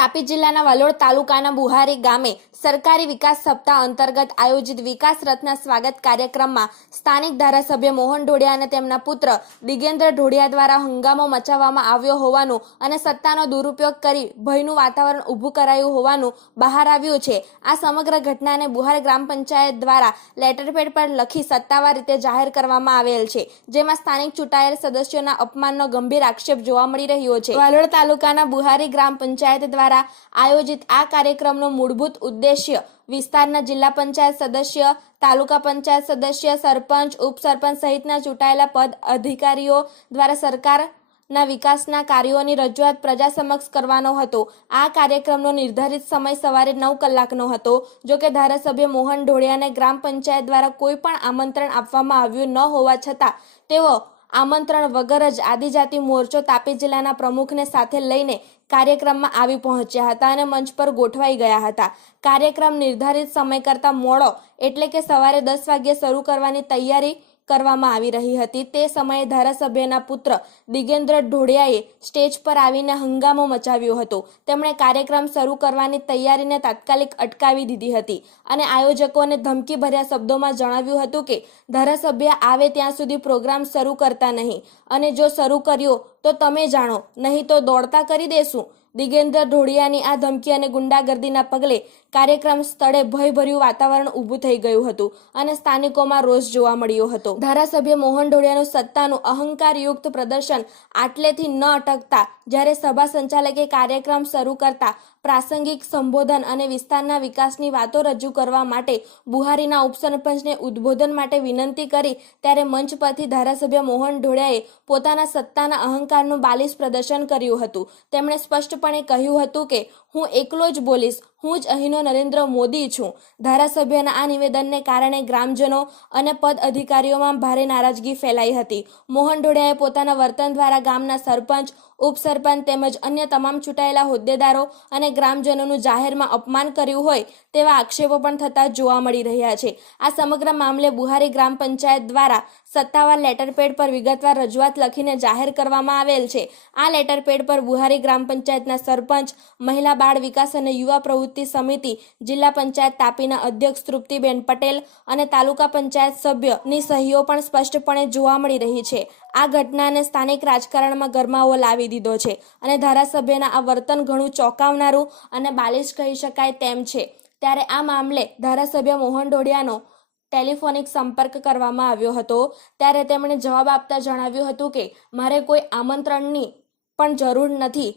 તાપી જિલ્લાના વલોડ તાલુકાના બુહારી ગામે સરકારી વિકાસ સપ્તાહ અંતર્ગત આયોજિત વિકાસ રથના સ્વાગત કાર્યક્રમમાં સ્થાનિક ધારાસભ્ય મોહન ઢોડિયા અને તેમના પુત્ર દિગેન્દ્ર ઢોડિયા દ્વારા હંગામો મચાવવામાં આવ્યો હોવાનું અને સત્તાનો દુરુપયોગ કરી ભયનું વાતાવરણ ઊભું કરાયું હોવાનું બહાર આવ્યું છે. આ સમગ્ર ઘટનાને બુહાર ગ્રામ પંચાયત દ્વારા લેટરપેડ પર લખી સત્તાવાર રીતે જાહેર કરવામાં આવેલ છે, જેમાં સ્થાનિક ચૂંટાયેલ સદસ્યોના અપમાનનો ગંભીર આક્ષેપ જોવા મળી રહ્યો છે. વાલોડ તાલુકાના બુહારી ગ્રામ પંચાયત દ્વારા આયોજિત આ કાર્યક્રમનો મૂળભૂત ઉદ્દેશ્ય વિસ્તારના જિલ્લા પંચાયત સદસ્ય, તાલુકા પંચાયત સદસ્ય, સરપંચ, ઉપસરપંચ સહિતના ચૂંટાયેલા પદ અધિકારીઓ દ્વારા સરકારના વિકાસના કાર્યોની રજૂઆત પ્રજા સમક્ષ કરવાનો હતો. આ કાર્યક્રમનો નિર્ધારિત સમય સવારે નવ કલાકનો હતો. જો કે ધારાસભ્ય મોહન ઢોળિયાને ગ્રામ પંચાયત દ્વારા કોઈ પણ આમંત્રણ આપવામાં આવ્યું ન હોવા છતાં તેઓ આમંત્રણ વગર જ આદિજાતિ મોરચો તાપી જિલ્લાના પ્રમુખને સાથે લઈને કાર્યક્રમમાં આવી પહોંચ્યા હતા અને મંચ પર ગોઠવાઈ ગયા હતા. કાર્યક્રમ નિર્ધારિત સમય કરતાં મોડો એટલે કે સવારે દસ વાગ્યે શરૂ કરવાની તૈયારી કરવામાં આવી રહી હતી. તે સમયે ધારાસભ્યના પુત્ર દિગેન્દ્ર ઢોડિયાએ સ્ટેજ પર આવીને હંગામો મચાવ્યો હતો. તેમણે કાર્યક્રમ શરૂ કરવાની તૈયારીને તાત્કાલિક અટકાવી દીધી હતી અને આયોજકોને ધમકીભર્યા શબ્દોમાં જણાવ્યું હતું કે, ધારાસભ્ય આવે ત્યાં સુધી પ્રોગ્રામ શરૂ કરતા નહીં. અને જો શરૂ કર્યો તો તમે જાણો. નહીં તો દોડતા કરી દેશું. દિગેન્દ્ર ઢોળિયાની આ ધમકી અને ગુંડાગર્દીના પગલે કાર્યક્રમ સ્થળે ભયભર્યું વાતાવરણ ઊભું થઈ ગયું હતું અને સ્થાનિકોમાં રોષ જોવા મળ્યો હતો. ધારાસભ્ય મોહન ઢોળિયાનું સત્તાનું અહંકારયુક્ત પ્રદર્શન આટલેથી ન અટકતા જ્યારે સભા સંચાલકે કાર્યક્રમ શરૂ કરતા પ્રાસંગિક સંબોધન અને વિસ્તારના વિકાસની વાતો રજૂ કરવા માટે બુહારીના ઉપસરપંચને ઉદ્બોધન માટે વિનંતી કરી ત્યારે મંચ પરથી ધારાસભ્ય મોહન ઢોળિયાએ પોતાના સત્તાના અહંકારનું બાલિશ પ્રદર્શન કર્યું હતું. તેમણે સ્પષ્ટપણે કહ્યું હતું કે હું એકલો જ બોલીશ. હું જ અહીંનો નરેન્દ્ર મોદી છું. ધારાસભ્યના આ નિવેદનને કારણે ગ્રામજનો અને પદ અધિકારીઓમાં ભારે નારાજગી ફેલાઈ હતી. મોહન ઢોડિયાએ પોતાના વર્તન દ્વારા ગામના સરપંચ, ઉપસરપંચ તેમજ અન્ય તમામ ચૂંટાયેલા હોદ્દેદારો અને ગ્રામજનોનું જાહેરમાં અપમાન કર્યું હોય તેવા આક્ષેપો પણ થતા જોવા મળી રહ્યા છે. આ સમગ્ર મામલે બુહારી ગ્રામ પંચાયત દ્વારા સત્તાવાર લેટરપેડ પર વિગતવાર રજૂઆત લખીને જાહેર કરવામાં આવેલ છે. આ લેટરપેડ પર બુહારી ગ્રામ પંચાયતના સરપંચ, મહિલા બાળ વિકાસ અને યુવા પ્રવૃત્તિ સમિતિ, જિલ્લા પંચાયત તાપીના અધ્યક્ષ તૃપ્તિબેન પટેલ અને તાલુકા પંચાયત સભ્યની સહીઓ પણ સ્પષ્ટપણે જોવા મળી રહી છે. આ ઘટનાને સ્થાનિક રાજકારણમાં ગરમાવો લાવી દીધો છે અને ધારાસભ્યના આ વર્તન ઘણું ચોંકાવનારું અને બાલિશ કહી શકાય તેમ છે. ત્યારે આ મામલે ધારાસભ્ય મોહન ડોડિયાનો ટેલિફોનિક સંપર્ક કરવામાં આવ્યો હતો. ત્યારે તેમણે જવાબ આપતા જણાવ્યું હતું કે, મારે કોઈ આમંત્રણની પણ જરૂર નથી.